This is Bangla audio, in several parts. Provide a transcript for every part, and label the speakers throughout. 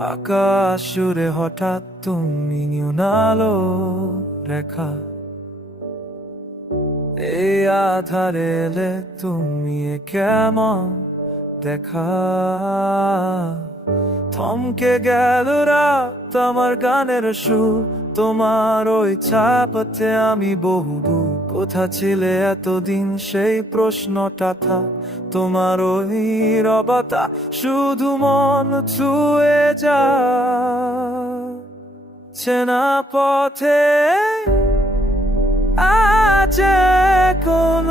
Speaker 1: আকাশ জুড়ে হঠাৎ তুমি নালো রেখা। এই আধারে এলে তুমি কেমন দেখা। থমকে গেল রাত আমার গানের সুর, তোমার ওই ছাপাতে আমি বহুদূর কোথা ছিলে এতদিন? সেই প্রশ্নটা থা। তোমার ওই রবাতা শুধু মন ছুঁয়ে যা। চেনা পথে আছে কোন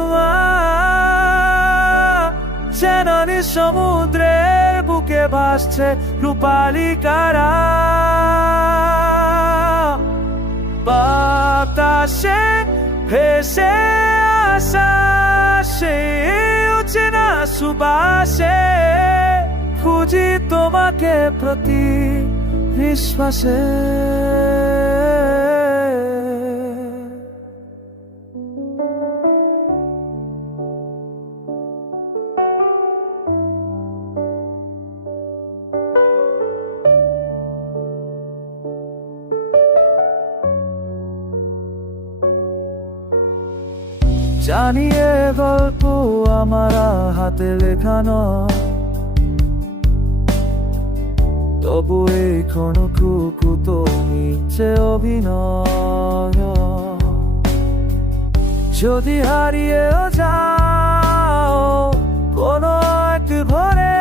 Speaker 1: চেনানি সমুদ্রের বুকে ভাসছে রূপালি কারা। বাতাসে ভেসে আসা সে চেনা সুবাসে। খুঁজি তোমাকে প্রতি বিশ্বাসে। জানিয়ে গল্প আমার হাতে লেখানো। তবু এই কুকু কুকুত মিছে অভিনয়। যদি হারিয়েও যাও কোনো এক ভরে,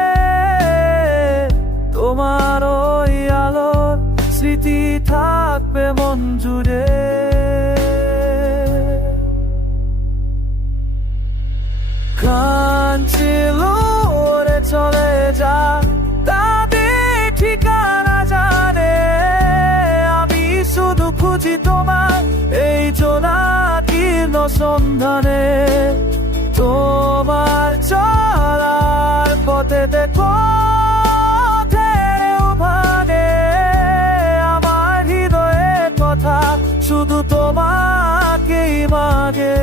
Speaker 1: তোমার ওই আলোর স্মৃতি থাকবে মন জুড়ে। কান ছিল ওরে চলে যা তাদের ঠিকানা জানে আমি শুধু খুঁজি তোমার এই জোনাকীর্ণ সন্ধানে তোমার চলার পথে দেখো আমার হৃদয়ের কথা শুধু তোমাকেই মাগে।